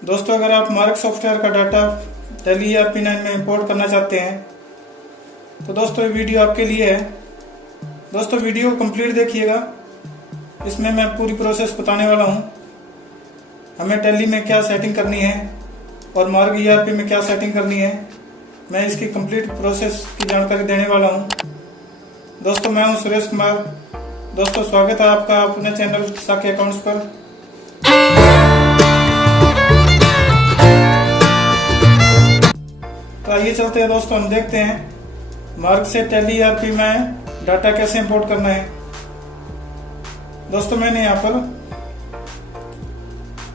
दोस्तों, अगर आप मार्क सॉफ्टवेयर का डाटा टैली ERP9 में इंपोर्ट करना चाहते हैं तो दोस्तों ये वीडियो आपके लिए है। दोस्तों वीडियो को कंप्लीट देखिएगा, इसमें मैं पूरी प्रोसेस बताने वाला हूं। हमें टैली में क्या सेटिंग करनी है और मार्क ERP में क्या सेटिंग करनी है, मैं इसकी कंप्लीट प्रोसेस की जानकारी देने वाला हूं। दोस्तों मैं हूं सुरेश कुमार। दोस्तों स्वागत है आपका अपने चैनल साके अकाउंट्स पर। तो आइए चलते हैं दोस्तों, हम देखते हैं मार्क से टैली ERP में डाटा कैसे इंपोर्ट करना है। दोस्तों मैंने यहाँ पर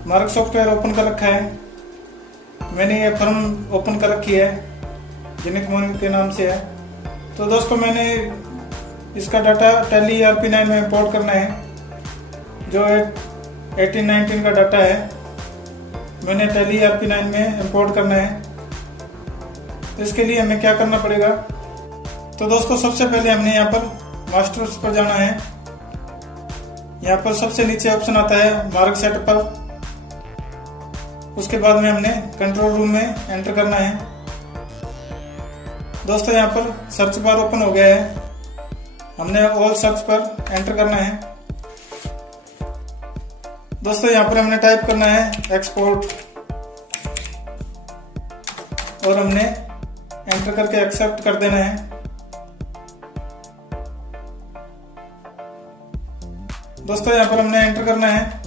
मार्क सॉफ्टवेयर ओपन कर रखा है। मैंने ये फर्म ओपन कर रखी है, जिनिक मोनिक के नाम से है। तो दोस्तों मैंने इसका डाटा टैली ERP9 में इंपोर्ट करना है, जो 18-19 का डाटा है। मैंने टैली ERP9 में इंपोर्ट करना है। तो इसके लिए हमें क्या करना पड़ेगा, तो दोस्तों सबसे पहले हमने यहाँ पर मास्टर्स पर जाना है। यहाँ पर सबसे नीचे ऑप्शन आता है मार्क सेट पर। उसके बाद में हमने कंट्रोल रूम में एंटर करना है। दोस्तों यहाँ पर सर्च बार ओपन हो गया है, हमने ऑल सर्च पर एंटर करना है। दोस्तों यहाँ पर हमने टाइप करना है एक्सपोर्ट और हमने एंटर करके एक्सेप्ट कर देना है। दोस्तों यहाँ पर हमने एंटर करना है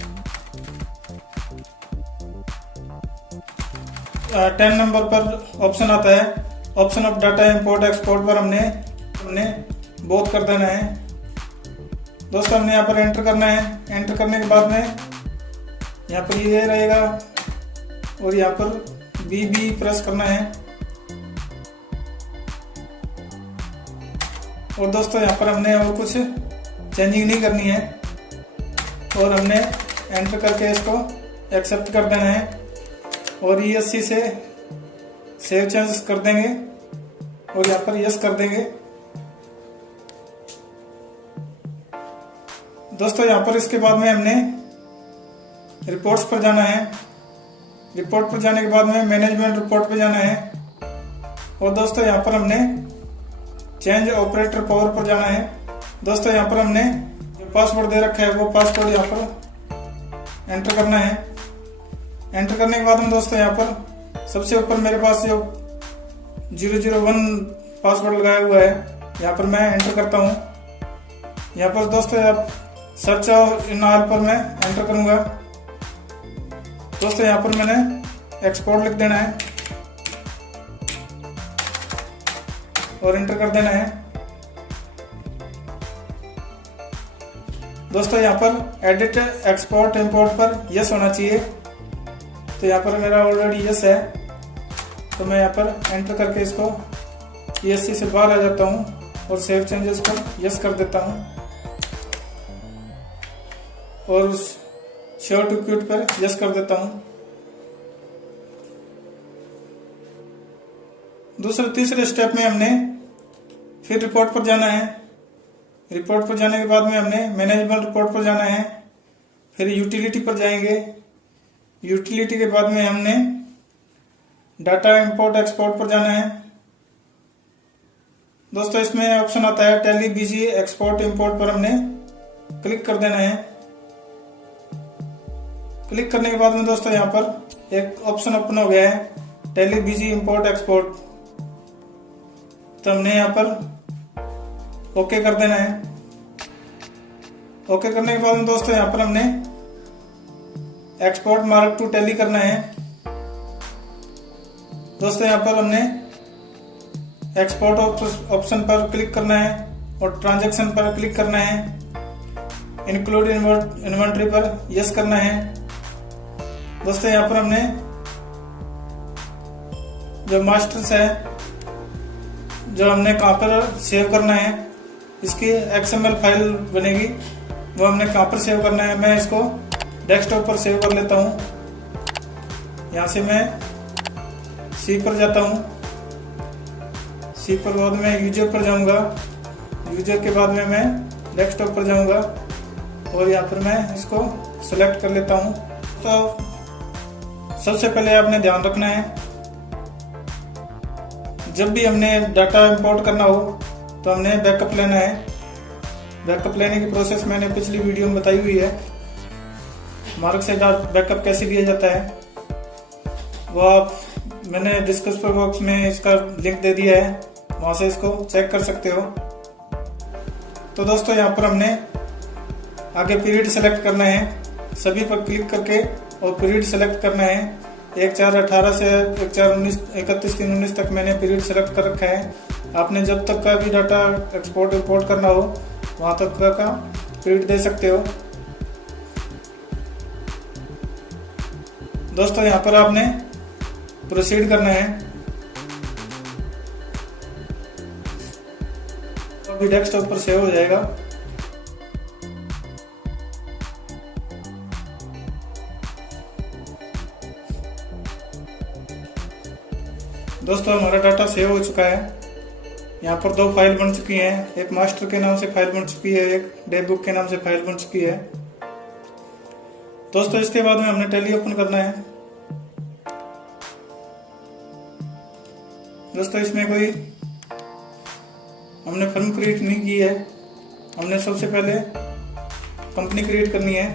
10 नंबर पर ऑप्शन आता है, option of data import export पर हमने बोथ कर देना है। दोस्तों हमने यहाँ पर एंटर करना है। एंटर करने के बाद में यहाँ पर ये रहेगा और यहाँ पर बी प्रेस करना है। और दोस्तों यहाँ पर हमने और कुछ चेंजिंग नहीं करनी है और हमने एंटर करके इसको एक्सेप्ट कर देना है और ESC से सेव चेंजेस कर देंगे और यहाँ पर यस कर देंगे। दोस्तों यहाँ पर इसके बाद में हमने रिपोर्ट्स पर जाना है। रिपोर्ट पर जाने के बाद में मैनेजमेंट रिपोर्ट पर जाना है और दोस्तों यहाँ पर हमने चेंज ऑपरेटर पावर पर जाना है। दोस्तों यहाँ पर हमने जो पासवर्ड दे रखा है वो पासवर्ड यहाँ पर एंटर करना है। एंटर करने के बाद में दोस्तों यहाँ पर सबसे ऊपर मेरे पास जो 001 पासवर्ड लगाया हुआ है, यहाँ पर मैं एंटर करता हूँ। यहाँ पर दोस्तों आप सर्च इन ऑल पर मैं एंटर करूँगा। दोस्तों यहाँ पर मैंने एक्सपोर्ट लिख देना है और एंटर कर देना है। दोस्तों यहाँ पर एडिट एक्सपोर्ट इंपोर्ट पर यस होना चाहिए, तो यहाँ पर मेरा ऑलरेडी यस है, तो मैं यहाँ पर एंटर करके इसको ESC से बाहर आ जाता हूँ और सेव चेंजेस पर यस कर देता हूँ और शो टू क्यूट पर यस कर देता हूँ। तीसरे स्टेप में हमने फिर रिपोर्ट पर जाना है। रिपोर्ट पर जाने के बाद में हमने मैनेजमेंट रिपोर्ट पर जाना है, फिर यूटिलिटी पर जाएंगे। यूटिलिटी के बाद में हमने डाटा इंपोर्ट एक्सपोर्ट पर जाना है। दोस्तों इसमें ऑप्शन आता है टैली BG एक्सपोर्ट इंपोर्ट पर हमने क्लिक कर देना है। क्लिक करने के बाद में दोस्तों यहाँ पर एक ऑप्शन ओपन हो गया है टैली BG इंपोर्ट एक्सपोर्ट, तो हमने यहाँ पर ओके कर देना है। ओके करने के बाद में दोस्तों यहाँ पर हमने एक्सपोर्ट मार्क टू टैली करना है। दोस्तों यहाँ पर हमने एक्सपोर्ट ऑप्शन पर क्लिक करना है और ट्रांजैक्शन पर क्लिक करना है। इंक्लूड इन्वेंटरी पर यस करना है। दोस्तों यहाँ पर हमने जो मास्टर्स है, जो हमने कहाँ पर सेव करना है, इसकी XML फाइल बनेगी, वो हमने कहाँ पर सेव करना है। मैं इसको डेस्कटॉप पर सेव कर लेता हूँ। यहाँ से मैं C पर जाता हूँ। C पर बाद में यूजर पर जाऊँगा। यूजर के बाद में मैं डेस्कटॉप पर जाऊँगा और यहाँ पर मैं इसको सेलेक्ट कर लेता हूँ। तो सबसे पहले आपने ध्यान रखना है, जब भी हमने डाटा इंपोर्ट करना हो तो हमने बैकअप लेना है। बैकअप लेने की प्रोसेस मैंने पिछली वीडियो में बताई हुई है। मार्क से बैकअप कैसे लिया जाता है वो आप मैंने डिस्क्रिप्शन बॉक्स में इसका लिंक दे दिया है, वहां से इसको चेक कर सकते हो। तो दोस्तों यहाँ पर हमने आगे पीरियड सेलेक्ट करना है, सभी पर क्लिक करके और पीरियड सेलेक्ट करना है। 1/4/18 से 31/3/19 तक मैंने पीरियड सेलेक्ट कर रखा है। आपने जब तक का भी डाटा एक्सपोर्ट इंपोर्ट करना हो वहां तक का पीरियड दे सकते हो। दोस्तों यहाँ पर आपने प्रोसीड करना है। अभी डेस्कटॉप पर सेव हो जाएगा। दोस्तों हमारा डाटा सेव हो चुका है। यहाँ पर 2 फाइल बन चुकी हैं, एक मास्टर के नाम से फाइल बन चुकी है, एक डे बुक के नाम से फाइल बन चुकी है। दोस्तों इसके बाद में हमने टैली ओपन करना है। दोस्तों इसमें कोई हमने फर्म क्रिएट नहीं की है, हमने सबसे पहले कंपनी क्रिएट करनी है।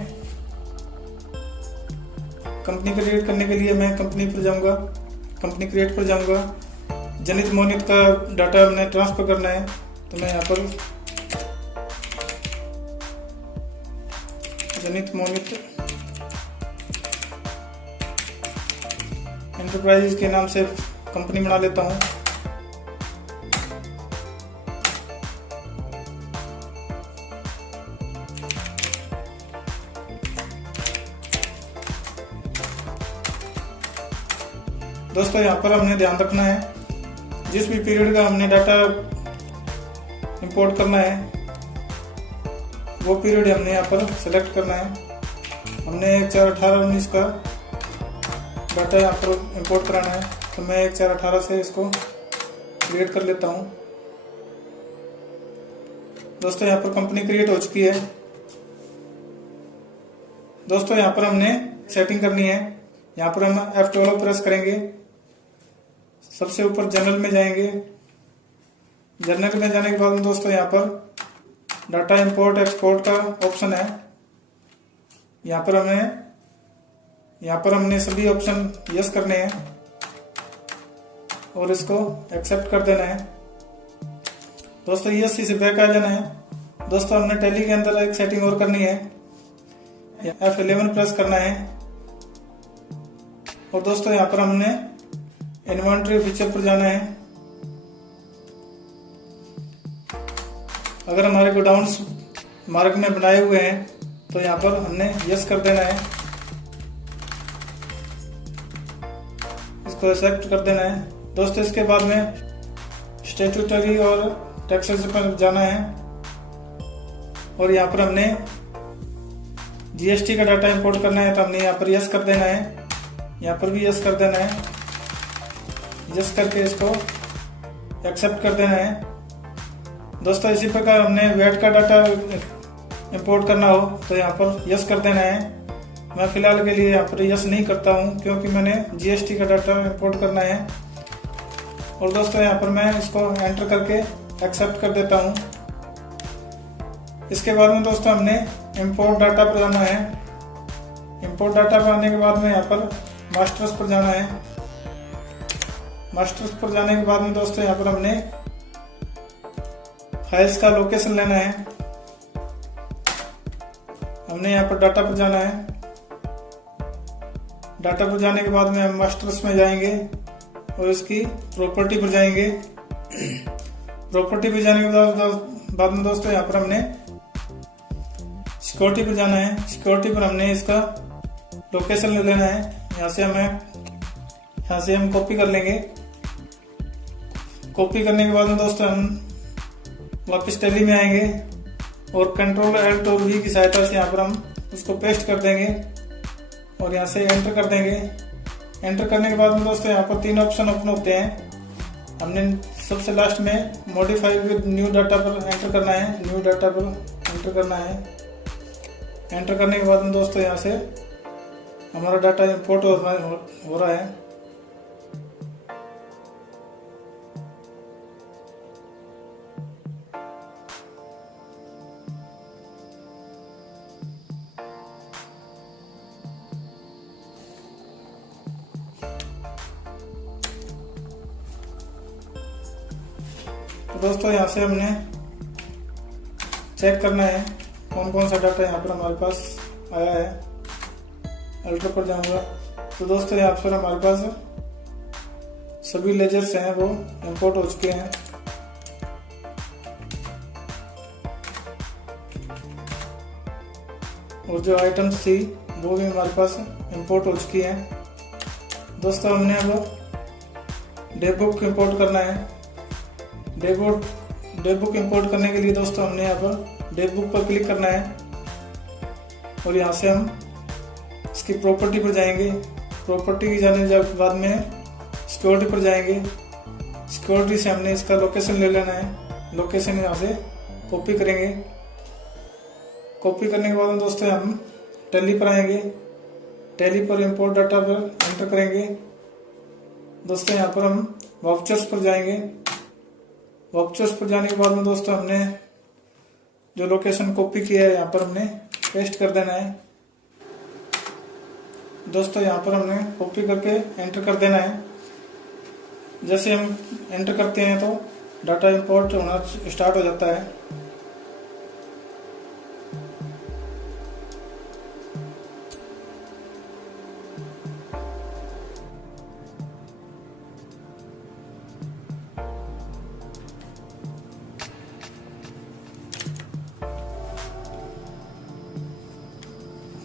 कंपनी क्रिएट करने के लिए मैं कंपनी पर जाऊंगा, कंपनी क्रिएट पर जाऊंगा। जनित मोनित का डाटा हमने ट्रांसफर करना है, तो मैं यहाँ पर जनित मोनित एंटरप्राइजेज के नाम से कंपनी बना लेता हूँ। दोस्तों यहाँ पर हमने ध्यान रखना है, जिस भी पीरियड का हमने डाटा इंपोर्ट करना है वो पीरियड हमने यहाँ पर सेलेक्ट करना है। हमने 1/4/18/19 का डाटा यहाँ पर इंपोर्ट कराना है, तो मैं 1/4/18 से इसको क्रिएट कर लेता हूँ। दोस्तों यहाँ पर कंपनी क्रिएट हो चुकी है। दोस्तों यहाँ पर हमने सेटिंग करनी है। यहाँ पर हम F12 प्रेस करेंगे, सबसे ऊपर जनरल में जाएंगे। जनरल में जाने के बाद में दोस्तों यहाँ पर डाटा इंपोर्ट एक्सपोर्ट का ऑप्शन है। यहाँ पर हमने सभी ऑप्शन यस करने हैं और इसको एक्सेप्ट कर देना है। दोस्तों यस से बैक आ जाना है। दोस्तों हमने टैली के अंदर एक सेटिंग और करनी है, F11 प्रेस करना है। और दोस्तों यहाँ पर हमने इन्वेंटरी फीचर पर जाना है। अगर हमारे गोडाउन्स मार्क में बनाए हुए हैं तो यहाँ पर हमने यस कर देना है, इसको एक्सेप्ट कर देना है। दोस्तों इसके बाद में स्टैट्यूटरी और टैक्सेस पर जाना है और यहाँ पर हमने जीएसटी का डाटा इंपोर्ट करना है, तो हमने यहाँ पर यस कर देना है। यहाँ पर भी यस कर देना है, यस करके इसको एक्सेप्ट कर देना है। दोस्तों इसी प्रकार हमने वेट का डाटा इंपोर्ट करना हो तो यहाँ पर यस कर देना है। मैं फिलहाल के लिए यहाँ पर यस नहीं करता हूँ क्योंकि मैंने जीएसटी का डाटा इंपोर्ट करना है। और दोस्तों यहाँ पर मैं इसको एंटर करके एक्सेप्ट कर देता हूँ। इसके बाद में दोस्तों हमने इंपोर्ट डाटा पर जाना है। इंपोर्ट डाटा पर आने के बाद में यहाँ पर मास्टर्स पर जाना है। मास्टर्स पर जाने के बाद में दोस्तों यहाँ पर हमने फाइल्स का लोकेशन लेना है। हमने यहाँ पर डाटा पर जाना है। डाटा पर जाने के बाद में हम मास्टर्स में जाएंगे और इसकी प्रॉपर्टी पर जाएंगे। प्रॉपर्टी पर जाने के बाद में दोस्तों यहाँ पर हमने सिक्योरिटी पर जाना है। सिक्योरिटी पर हमने इसका लोकेशन ले लेना है। यहाँ से हम कॉपी कर लेंगे। कॉपी करने के बाद में दोस्तों हम वापस टैली में आएंगे और कंट्रोल Alt और V की सहायता से यहाँ पर हम उसको पेस्ट कर देंगे और यहाँ से एंटर कर देंगे। एंटर करने के बाद में दोस्तों यहाँ पर 3 ऑप्शन ओपन होते हैं। हमने सबसे लास्ट में मॉडिफाई विद न्यू डाटा पर एंटर करना है। न्यू डाटा पर एंटर करना है। एंटर करने के बाद में दोस्तों यहाँ से हमारा डाटा इंपोर्ट हो रहा है। तो दोस्तों यहाँ से हमने चेक करना है कौन कौन सा डाटा यहाँ पर हमारे पास आया है। अल्टर पर जाऊंगा तो दोस्तों यहाँ पर हमारे पास सभी लेजर्स हैं वो इंपोर्ट हो चुके हैं। और जो आइटम्स थी वो भी हमारे पास इंपोर्ट हो चुकी हैं। दोस्तों हमने अब डे बुक इंपोर्ट करना है। डे बुक इंपोर्ट करने के लिए दोस्तों हमने यहाँ पर डे बुक पर क्लिक करना है और यहाँ से हम इसकी प्रॉपर्टी पर जाएंगे। प्रॉपर्टी की जाने के बाद में सिक्योरिटी पर जाएंगे। सिक्योरिटी से हमने इसका लोकेशन ले लेना है। लोकेशन यहाँ से कॉपी करेंगे। कॉपी करने के बाद में दोस्तों हम टैली पर आएंगे। टैली पर इंपोर्ट डाटा पर एंटर करेंगे। दोस्तों यहाँ पर हम वाउचर्स पर जाएंगे। वाउचर्स पर जाने के बाद में दोस्तों हमने जो लोकेशन कॉपी किया है यहाँ पर हमने पेस्ट कर देना है। दोस्तों यहाँ पर हमने कॉपी करके एंटर कर देना है। जैसे हम एंटर करते हैं तो डाटा इंपोर्ट होना स्टार्ट हो जाता है।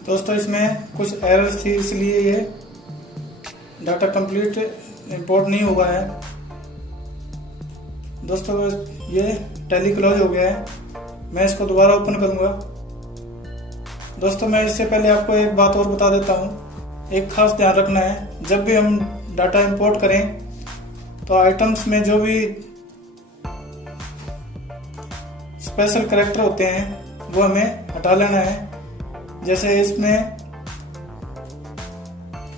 दोस्तों इसमें कुछ एरर्स थी इसलिए ये डाटा कंप्लीट इंपोर्ट नहीं हुआ है। दोस्तों ये टैली क्लोज हो गया है। मैं इसको दोबारा ओपन करूंगा। दोस्तों मैं इससे पहले आपको एक बात और बता देता हूँ। एक खास ध्यान रखना है, जब भी हम डाटा इंपोर्ट करें तो आइटम्स में जो भी स्पेशल कैरेक्टर होते हैं वो हमें हटा लेना है। जैसे इसमें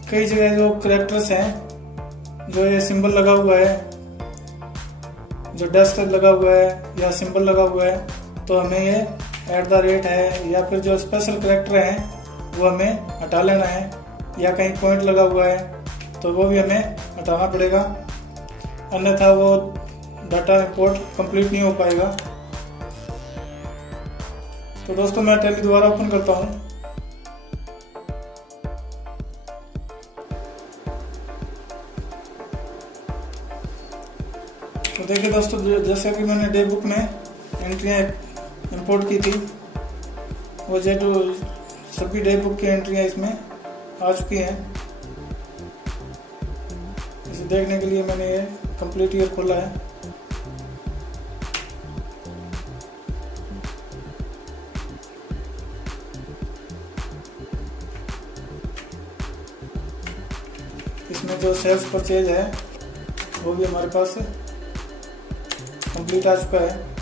कई जगह जो कैरेक्टर्स हैं, जो ये सिंबल लगा हुआ है, जो डेस्क लगा हुआ है या सिंबल लगा हुआ है, तो हमें ये @ है या फिर जो स्पेशल कैरेक्टर हैं वो हमें हटा लेना है। या कहीं पॉइंट लगा हुआ है तो वो भी हमें हटाना पड़ेगा, अन्यथा वो डाटा इंपोर्ट कंप्लीट नहीं हो पाएगा। तो दोस्तों मैं टैली दोबारा ओपन करता हूँ। तो देखिए दोस्तों, जैसे कि मैंने डे बुक में एंट्रियाँ इंपोर्ट की थी, वो जो सभी डे बुक की एंट्रियाँ इसमें आ चुकी हैं। इसे देखने के लिए मैंने ये कंप्लीट ईयर खोला है। इसमें जो सेल्स परचेज है वो भी हमारे पास कंप्लीट आ चुका है।